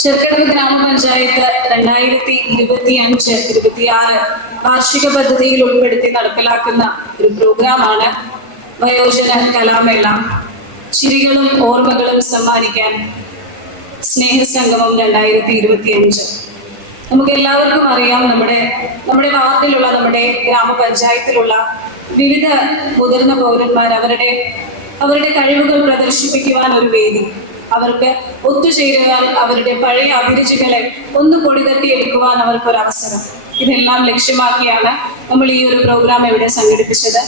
ചെറുക്കടവ് ഗ്രാമപഞ്ചായത്ത് രണ്ടായിരത്തി ഇരുപത്തി അഞ്ച് ഇരുപത്തിയാറ് വാർഷിക പദ്ധതിയിൽ ഉൾപ്പെടുത്തി നടപ്പിലാക്കുന്ന ഒരു പ്രോഗ്രാമാണ് വയോജന കലാമേള. ചിരികളും ഓർമ്മകളും സമ്മാനിക്കാൻ സ്നേഹസംഗമം രണ്ടായിരത്തി ഇരുപത്തി അഞ്ച് നമുക്ക് എല്ലാവർക്കും അറിയാം നമ്മുടെ നമ്മുടെ വാർഡിലുള്ള നമ്മുടെ ഗ്രാമപഞ്ചായത്തിലുള്ള വിവിധ മുതിർന്ന പൗരന്മാർ അവരുടെ അവരുടെ കഴിവുകൾ പ്രദർശിപ്പിക്കുവാൻ ഒരു വേദി. അവർക്ക് ഒത്തുചേരുവാൻ അവരുടെ പഴയ അഭിരുചികളെ ഒന്ന് പൊടിതട്ടിയെടുക്കുവാൻ അവർക്കൊരു അവസരം ഇതെല്ലാം ലക്ഷ്യമാക്കിയാണ് നമ്മൾ ഈ ഒരു പ്രോഗ്രാം ഇവിടെ സംഘടിപ്പിച്ചത്.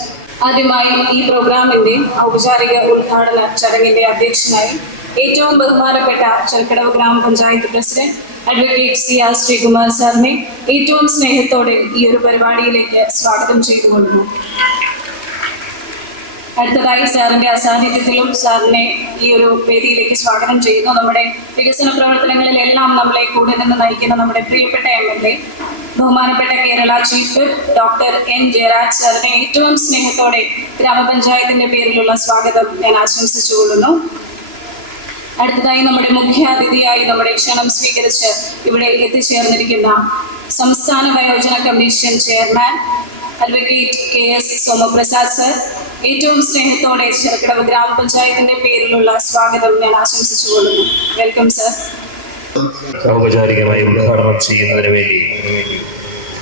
ആദ്യമായി ഈ പ്രോഗ്രാമിന്റെ ഔപചാരിക ഉദ്ഘാടന ചടങ്ങിന്റെ അധ്യക്ഷനായി ഏറ്റവും ബഹുമാനപ്പെട്ട ചെറുക്കടവ് ഗ്രാമപഞ്ചായത്ത് president advocate C R Sreekumar സാറിനെ ഏറ്റവും സ്നേഹത്തോടെ ഈ ഒരു പരിപാടിയിലേക്ക് സ്വാഗതം ചെയ്തുകൊള്ളുന്നു. അടുത്തതായി സാറിന്റെ അസാന്നിധ്യത്തിലും സാറിനെ ഈ ഒരു വേദിയിലേക്ക് സ്വാഗതം ചെയ്യുന്നു. നമ്മുടെ വികസന പ്രവർത്തനങ്ങളിലെല്ലാം നമ്മളെ കൂടെ നിന്ന് നയിക്കുന്ന നമ്മുടെ പ്രിയപ്പെട്ട എം എൽ എ ബഹുമാനപ്പെട്ട Kerala chief doctor N Jayaraj സാറിനെ ഏറ്റവും സ്നേഹത്തോടെ ഗ്രാമപഞ്ചായത്തിന്റെ പേരിലുള്ള സ്വാഗതം ഞാൻ ആശംസിച്ചുകൊള്ളുന്നു. അടുത്തതായി നമ്മുടെ മുഖ്യാതിഥിയായി നമ്മുടെ ക്ഷണം സ്വീകരിച്ച് ഇവിടെ എത്തിച്ചേർന്നിരിക്കുന്ന സംസ്ഥാന വയോജന commission chairman advocate K S Somaprasad sir ഏറ്റവും സ്നേഹത്തോടെ ചെറുകിടവ് ഗ്രാമപഞ്ചായത്തിന്റെ പേരിലുള്ള സ്വാഗതം ഞാൻ ആശംസിച്ചു കൊള്ളുന്നു വെൽക്കം സർ ഔപചാരികമായി ഉദ്ഘാടനം ചെയ്യുന്നതിന് വേണ്ടി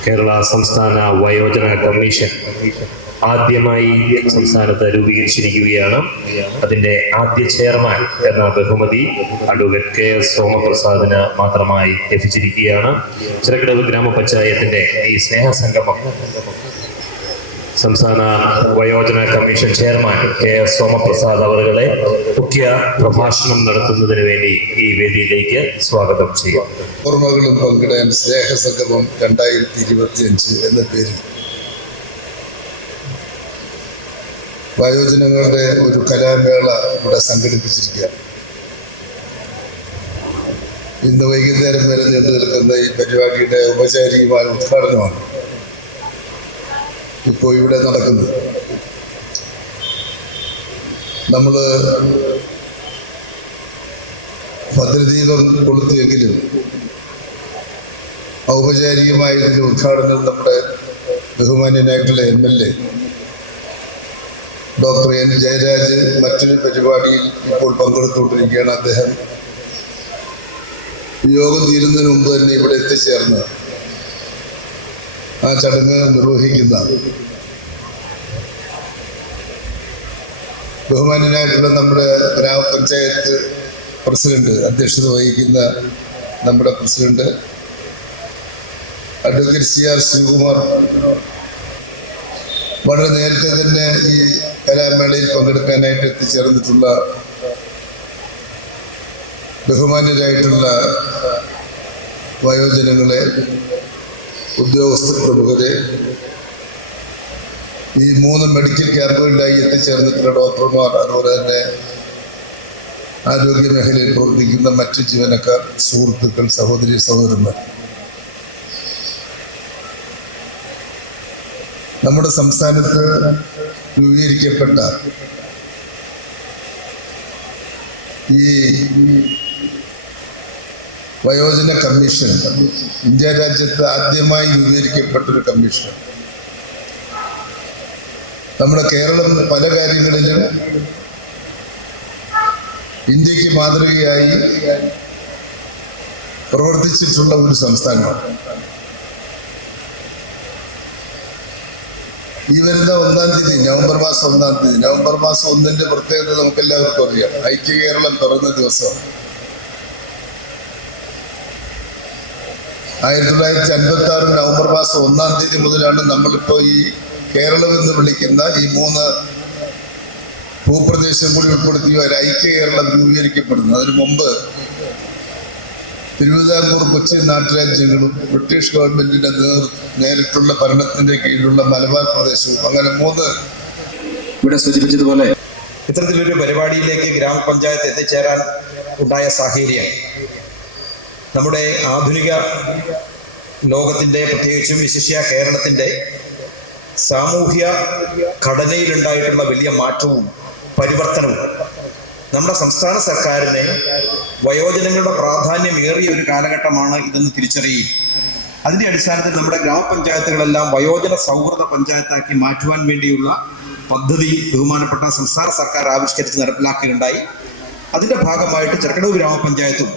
കേരള സംസ്ഥാന വയോജന കമ്മീഷൻ ആദ്യമായി സംസ്ഥാനത്ത് രൂപീകരിച്ചിരിക്കുകയാണ്. അതിന്റെ ആദ്യ ചെയർമാൻ എന്ന ബഹുമതി അഡ്വക്കേറ്റ് കെ എസ് സോമപ്രസാദിന് മാത്രമായി ലഭിച്ചിരിക്കുകയാണ്. ചിറക്കിടവ് ഗ്രാമപഞ്ചായത്തിന്റെ ഈ സ്നേഹസംഗമം സംസ്ഥാന വയോജന commission chairman K S Somaprasad അവറുകളെ മുഖ്യ പ്രഭാഷണം നടത്തുന്നതിന് വേണ്ടി ഈ വേദിയിലേക്ക് സ്വാഗതം ചെയ്യും ഓർമ്മകളും പങ്കിടാൻ സ്നേഹസംഗമം രണ്ടായിരത്തി ഇരുപത്തി അഞ്ച് എന്ന പേരിൽ വയോജനങ്ങളുടെ ഒരു കലാമേള ഇവിടെ സംഘടിപ്പിച്ചിരിക്കുകയാണ്. ഇന്ന് വൈകുന്നേരം വരെ നീണ്ടു നിൽക്കുന്ന ഈ പരിപാടിയുടെ ഔപചാരികമായ ഉദ്ഘാടനമാണ് ഇപ്പോൾ ഇവിടെ നടക്കുന്നത് നമ്മൾ ഭദ്രദീപം കൊളുത്തിയെങ്കിലും ഔപചാരികമായ ഇതിന്റെ ഉദ്ഘാടനം നമ്മുടെ ബഹുമാന്യനായിട്ടുള്ള M L A doctor N Jayaraj മറ്റൊരു പരിപാടിയിൽ ഇപ്പോൾ പങ്കെടുത്തുകൊണ്ടിരിക്കുകയാണ് അദ്ദേഹം. യോഗം തീരുന്നതിന് മുമ്പ് തന്നെ ഇവിടെ എത്തിച്ചേർന്ന് ആ ചടങ്ങ് നിർവഹിക്കുന്ന ബഹുമാനനായിട്ടുള്ള നമ്മുടെ ഗ്രാമപഞ്ചായത്ത് പ്രസിഡന്റ് അധ്യക്ഷത വഹിക്കുന്ന നമ്മുടെ president advocate C R Sivakumar വളരെ നേരത്തെ തന്നെ ഈ കലാമേളയിൽ പങ്കെടുക്കാനായിട്ട് എത്തിച്ചേർന്നിട്ടുള്ള ബഹുമാന്യരായിട്ടുള്ള വയോജനങ്ങളെ ഉദ്യോഗസ്ഥ പ്രമുഖരെ ഈ മൂന്ന് മെഡിക്കൽ ക്യാമ്പുകളിലായി എത്തിച്ചേർന്നിട്ടുള്ള ഡോക്ടർമാർ അതുപോലെ തന്നെ ആരോഗ്യ മേഖലയിൽ പ്രവർത്തിക്കുന്ന മറ്റ് ജീവനക്കാർ സുഹൃത്തുക്കൾ സഹോദരി സഹോദരന്മാർ. നമ്മുടെ സംസ്ഥാനത്ത് രൂപീകരിക്കപ്പെട്ട ഈ വയോജന കമ്മീഷൻ. ഇന്ത്യ രാജ്യത്ത് ആദ്യമായി രൂപീകരിക്കപ്പെട്ടൊരു കമ്മീഷൻ. നമ്മുടെ കേരളം പല കാര്യങ്ങളിലും ഇന്ത്യയ്ക്ക് മാതൃകയായി പ്രവർത്തിച്ചിട്ടുള്ള ഒരു സംസ്ഥാനമാണ്. ഈ വരുന്ന ഒന്നാം തീയതി നവംബർ മാസം ഒന്നാം തീയതി നവംബർ മാസം ഒന്നിന്റെ പ്രത്യേകത നമുക്ക് എല്ലാവർക്കും അറിയാം. ഐക്യ കേരളം പിറന്ന ദിവസമാണ്. ആയിരത്തി തൊള്ളായിരത്തി അൻപത്തി ആറ് നവംബർ മാസം ഒന്നാം തീയതി മുതലാണ് നമ്മളിപ്പോൾ ഈ കേരളം എന്ന് വിളിക്കുന്ന ഈ മൂന്ന് ഭൂപ്രദേശം കൂടി ഉൾപ്പെടുത്തിയ ഒരു ഐക്യ കേരളം രൂപീകരിക്കപ്പെടുന്നു. അതിനു മുമ്പ് തിരുവിതാംകൂർ കൊച്ചി നാട്ടുരാജ്യങ്ങളും ബ്രിട്ടീഷ് ഗവൺമെന്റിന്റെ നേർ നേരിട്ടുള്ള ഭരണത്തിന്റെ കീഴിലുള്ള മലബാർ പ്രദേശവും അങ്ങനെ മൂന്ന് ഇവിടെ സൂചിപ്പിച്ചതുപോലെ ഇത്തരത്തിലൊരു പരിപാടിയിലേക്ക് ഗ്രാമപഞ്ചായത്ത് എത്തിച്ചേരാൻ ഉണ്ടായ സാഹചര്യം. നമ്മുടെ ആധുനിക ലോകത്തിന്റെ പ്രത്യേകിച്ചും വിശിഷ്യ കേരളത്തിന്റെ സാമൂഹ്യ ഘടനയിലുണ്ടായിട്ടുള്ള വലിയ മാറ്റവും പരിവർത്തനവും നമ്മുടെ സംസ്ഥാന സർക്കാരിനെ വയോജനങ്ങളുടെ പ്രാധാന്യം ഏറിയ ഒരു കാലഘട്ടമാണ് ഇതെന്ന് തിരിച്ചറിയും അതിന്റെ അടിസ്ഥാനത്തിൽ നമ്മുടെ ഗ്രാമപഞ്ചായത്തുകളെല്ലാം വയോജന സൗഹൃദ പഞ്ചായത്താക്കി മാറ്റുവാൻ വേണ്ടിയുള്ള പദ്ധതി ബഹുമാനപ്പെട്ട സംസ്ഥാന സർക്കാർ ആവിഷ്കരിച്ച് നടപ്പിലാക്കുകയുണ്ടായി അതിന്റെ ഭാഗമായിട്ട് ചെറുക്കടവ് ഗ്രാമപഞ്ചായത്തും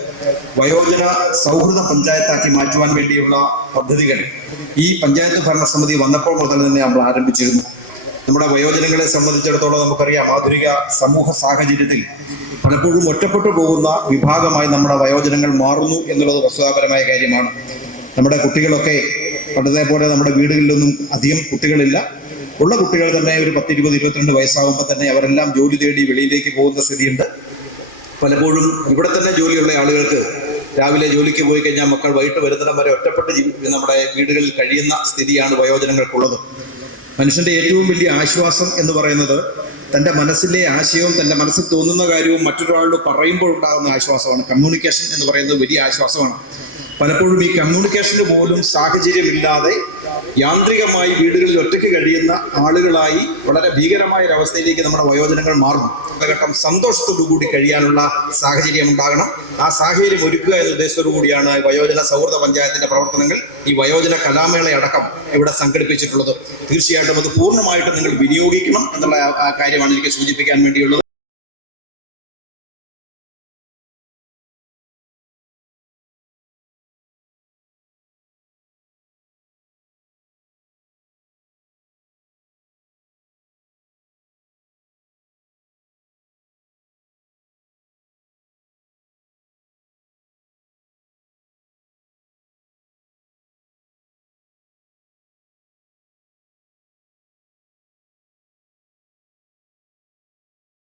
വയോജന സൗഹൃദ പഞ്ചായത്താക്കി മാറ്റുവാൻ വേണ്ടിയുള്ള പദ്ധതികൾ ഈ പഞ്ചായത്ത് ഭരണസമിതി വന്നപ്പോൾ മുതൽ തന്നെ നമ്മൾ ആരംഭിച്ചിരുന്നു. നമ്മുടെ വയോജനങ്ങളെ സംബന്ധിച്ചിടത്തോളം നമുക്കറിയാം ആധുനിക സമൂഹ സാഹചര്യത്തിൽ പലപ്പോഴും ഒറ്റപ്പെട്ടു പോകുന്ന വിഭാഗമായി നമ്മുടെ വയോജനങ്ങൾ മാറുന്നു എന്നുള്ളത് വസ്തുതാപരമായ കാര്യമാണ്. നമ്മുടെ കുട്ടികളൊക്കെ പണ്ടത്തെ പോലെ നമ്മുടെ വീടുകളിലൊന്നും അധികം കുട്ടികളില്ല. ഉള്ള കുട്ടികൾ തന്നെ ഒരു പത്തിരുപത് ഇരുപത്തിരണ്ട് വയസ്സാകുമ്പോൾ തന്നെ അവരെല്ലാം ജോലി തേടി വെളിയിലേക്ക് പോകുന്ന സ്ഥിതിയുണ്ട്. പലപ്പോഴും ഇവിടെ തന്നെ ജോലിയുള്ള ആളുകൾക്ക് രാവിലെ ജോലിക്ക് പോയി കഴിഞ്ഞാൽ മക്കൾ വൈകിട്ട് വരുന്നിടം വരെ ഒറ്റപ്പെട്ട് നമ്മുടെ വീടുകളിൽ കഴിയുന്ന സ്ഥിതിയാണ് വയോജനങ്ങൾക്കുള്ളത്. മനുഷ്യന്റെ ഏറ്റവും വലിയ ആശ്വാസം എന്ന് പറയുന്നത് തന്റെ മനസ്സിലെ ആശയവും തന്റെ മനസ്സിൽ തോന്നുന്ന കാര്യവും മറ്റൊരാളോട് പറയുമ്പോൾ ഉണ്ടാകുന്ന ആശ്വാസമാണ്. കമ്മ്യൂണിക്കേഷൻ എന്ന് പറയുന്നത് വലിയ ആശ്വാസമാണ്. പലപ്പോഴും ഈ കമ്മ്യൂണിക്കേഷന് പോലും സാഹചര്യമില്ലാതെ യാന്ത്രികമായി വീടുകളിൽ ഒറ്റയ്ക്ക് കഴിയുന്ന ആളുകളായി വളരെ ഭീകരമായ ഒരു അവസ്ഥയിലേക്ക് നമ്മുടെ വയോജനങ്ങൾ മാറും കാലഘട്ടം സന്തോഷത്തോടു കൂടി കഴിയാനുള്ള സാഹചര്യം ഉണ്ടാകണം. ആ സാഹചര്യം ഒരുക്കുക എന്ന ഉദ്ദേശത്തോടു കൂടിയാണ് വയോജന സൗഹൃദ പഞ്ചായത്തിന്റെ പ്രവർത്തനങ്ങൾ ഈ വയോജന കലാമേള അടക്കം ഇവിടെ സംഘടിപ്പിച്ചിട്ടുള്ളത്. തീർച്ചയായിട്ടും അത് പൂർണമായിട്ടും നിങ്ങൾ വിനിയോഗിക്കണം എന്നുള്ള കാര്യമാണ് എനിക്ക് സൂചിപ്പിക്കാൻ വേണ്ടിയുള്ളത്.